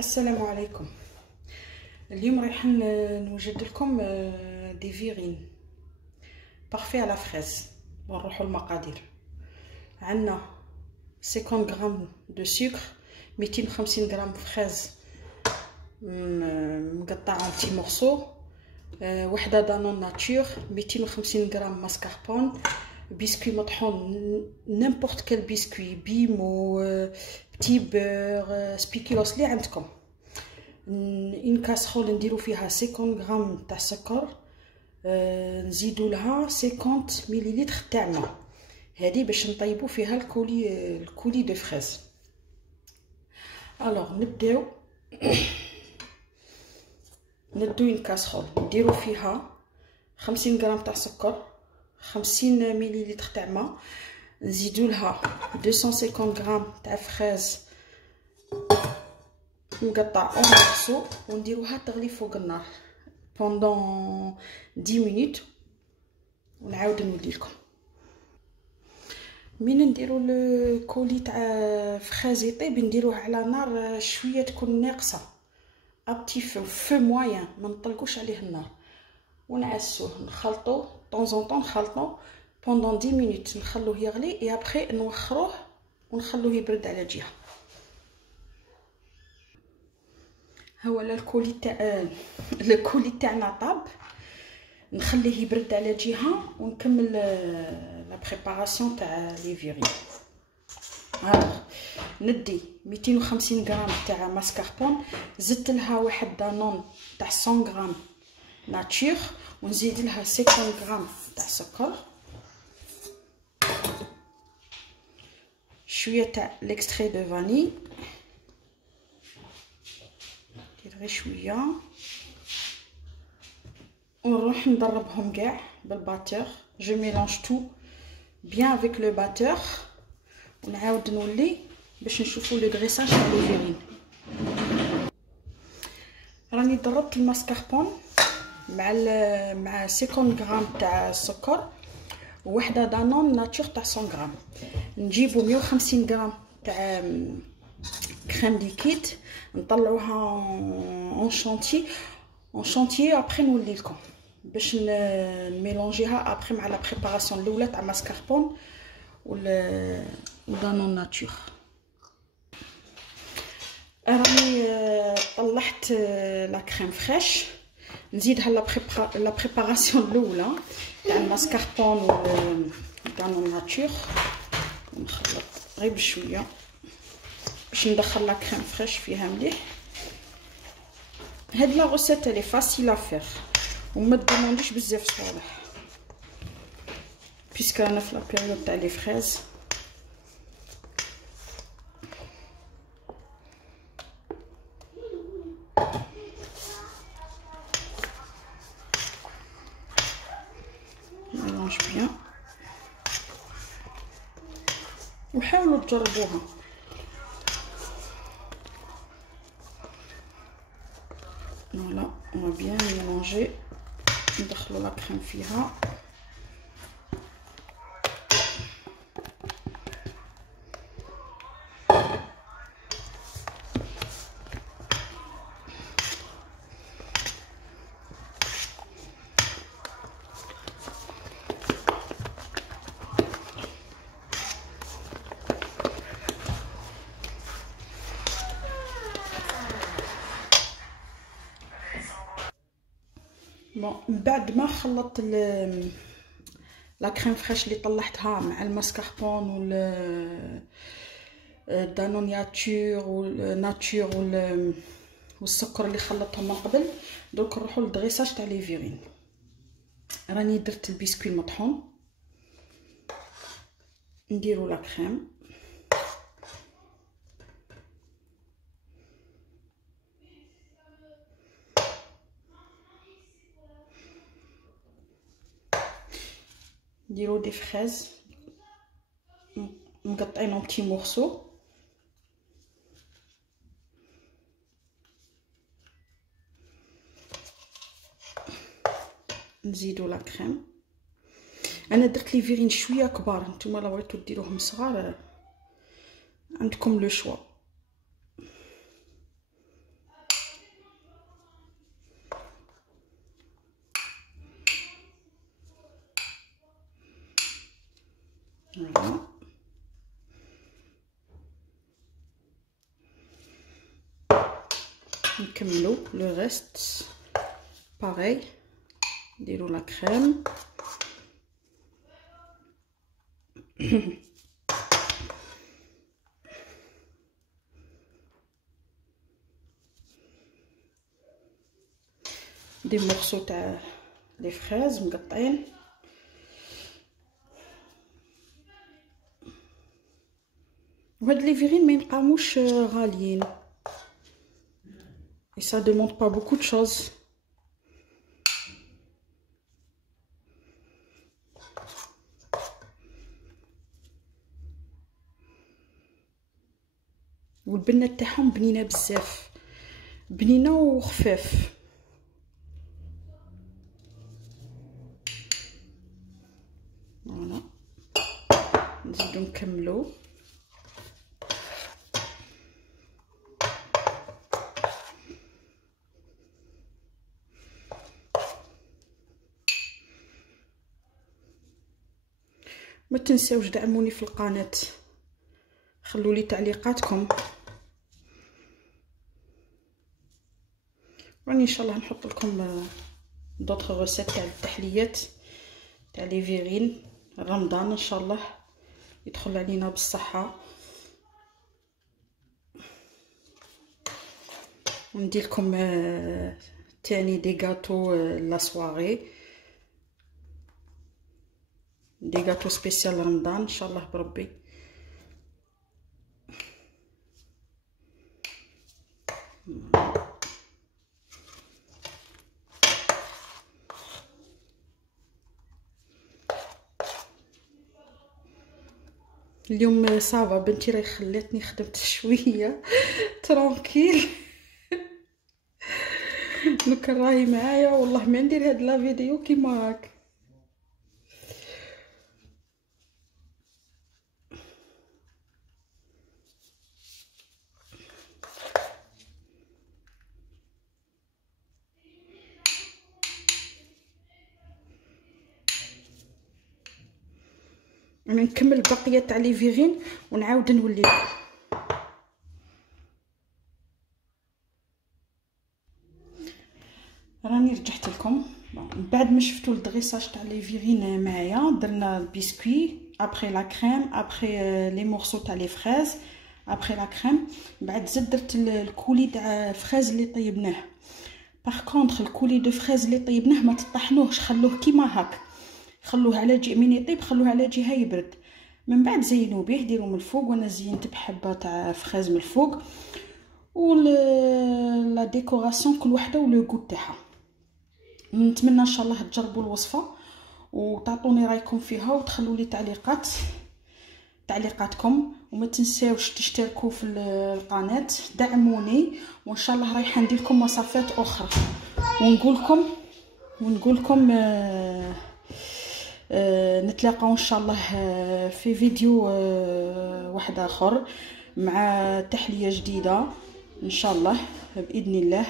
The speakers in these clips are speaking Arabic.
السلام عليكم. اليوم رايحين نوجد لكم دي فيغين بارفي على فريز. ونروحوا المقادير. عندنا 50 غرام دو سكر، 250 غرام فريز مقطعه بتي مورسو، وحده دانون ناتور، 250 غرام ماسكاربون، بسكوي مطحون نيمبورط كال بسكوي، بيمو، بتي بور، سبيكيلوس اللي عندكم. اون كاسرول نديرو فيها 50 غرام تاع السكر، نزيدو لها 50 مليلتر تاع ماء. هذه باش نطيبو فيها الكولي دو فريز. الوغ نبداو. ندو اون كاسرول نديرو فيها 50 غرام تاع سكر، 50 مليلتر تاع ماء، نزيدو لها 250 غرام تاع فريز مقطع اون مورسو، ونديروها تغلي فوق النار بوندون 10 مينوت، ونعاود نولي لكم. من نديرو الكولي تاع فريز يطيب نديروه على نار شويه تكون ناقصه، ابتي فو موين، ما نطلقوش عليه النار، ونعسوه نخلطو طون طون، نخلطو بوندون 10 مينوت، نخلوه يغلي اي ابري نوخروه ونخلوه يبرد على جهه. هو الكولي تاعنا طاب، نخليه يبرد على جهه ونكمل لا بريباراسيون تاع لي فيغين. ندي 250 غرام تاع ماسكاربون، زدت لها واحد دانون تاع 100 غرام ناتور، ونزيد لها 50 غرام تاع سكر، شويه تاع ليكستري دو فاني، غير شويه، ونروح نضربهم كاع بالباتور. جو ميلونج تو بيان افيك لو باتور، ونعاود نولي باش نشوفوا لو دريساج تاع لي فيغين. راني ضربت الماسكاربون مع 50 غرام تاع السكر، وحده دانون ناتور تاع 100 غرام. نجيبو 150 غرام تاع كريم ليكيد، نطلعوها اون شونتيي ابري نولي لكم باش نميلونجيها ابري مع لا بريباراسيون الاولى تاع ماسكاربون ودانون ناتور. راني طلعت لا كريم فريش، نزيدها لا بريباراسيون الاولى تاع الماسكاربون ودانون ناتور، ونخلط غير بشويه باش ندخل لا كريم فريش فيها مليح. هاد لا غوسيت لي فاسيل افير وما تدومونديش بزاف صوالح، بيسك انا في لا بيريود تاع لي فريز. ميلونج بيان وحاولوا تجربوها. فوالا اون بيان ميلونجي، ندخلوا لا كريم فيها. بون بعد ما خلطت لا كريم فريش اللي طلعتها مع الماسكاربون دانون ناتور والسكر اللي خلطتهم من قبل، دوك نروحوا للدغيساج تاع لي فيغين. راني درت البسكوي المطحون، نديرو لا كريم، نديرو دي فريز مقطعينهم بتي مورسو، نزيدو لا كريم. انا درت لي فيغين شويه كبار، نتوما لو بغيتو ديروهم صغار عندكم لو شوا. فوالا. نكملو لو ريست باغي، نديرو لا كريم. دي مورسو تاع لي فريز مقطعين. وهاد لي فيغين ما ينقاموش غاليين، et ça demande pas beaucoup de choses. والبنه تاعهم بنينه بزاف، بنينه وخفاف. فوالا نزيدو نكملو. ما تنساوش دعموني في القناه، خلوا لي تعليقاتكم، راني ان شاء الله نحط لكم دوطخ غوسيت تاع التحليات تاع لي فيغين. رمضان ان شاء الله يدخل علينا بالصحه. وندير لكم تاني دي غاتو لا سواري، دي غاتو سبيسيال رمضان ان شاء الله بربي. اليوم صافا بنتي راهي خلاتني خدمت شويه ترونكيل. دوكا راهي معايا والله ما ندير هاد لا فيديو كيما هاك. انا نكمل البقيه تاع لي فيغين ونعاود نولي لكم. راني رجعت لكم من بعد ما شفتوا الدغيساج تاع لي فيغين معايا. درنا البسكوي ابري لا كريم ابري لي مورسو تاع لي فريز ابري لا كريم. بعد زدت درت الكولي تاع الفريز اللي طيبناه. باغ كونطخ الكولي دو فريز اللي طيبناه ما تطحنوهش، خلوه كيما هاك، خلوه على من يطيب خلوه على جهه يبرد. من بعد زينوا به، ديروا من الفوق. وانا زينت بحبه تاع فريز من الفوق. و لا ديكوراسيون كل وحده ولو غو تاعها. نتمنى ان شاء الله تجربوا الوصفه وتعطوني رايكم فيها وتخلوا لي تعليقاتكم. وما تنساوش تشتركوا في القناه، دعموني. وان شاء الله رايحه ندير لكم وصفات اخرى ونقول لكم نتلاقاو ان شاء الله في فيديو واحد اخر مع تحليه جديده ان شاء الله باذن الله.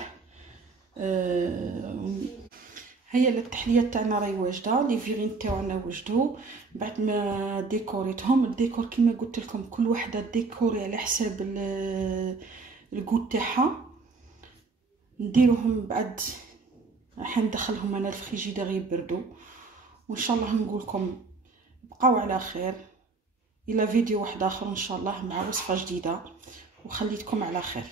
هيا التحليه تاعنا راهي واجده، لي فيغين تاعنا وجدوا. بعد ما ديكوريتهم، الديكور كما قلت لكم كل وحده ديكوري على حساب الكو تاعها. نديروهم بعد راح ندخلهم انا الفريجيدير يبردوا. وان شاء الله نقول لكم بقاو على خير الى فيديو واحد اخر ان شاء الله مع وصفه جديده، وخليتكم على خير.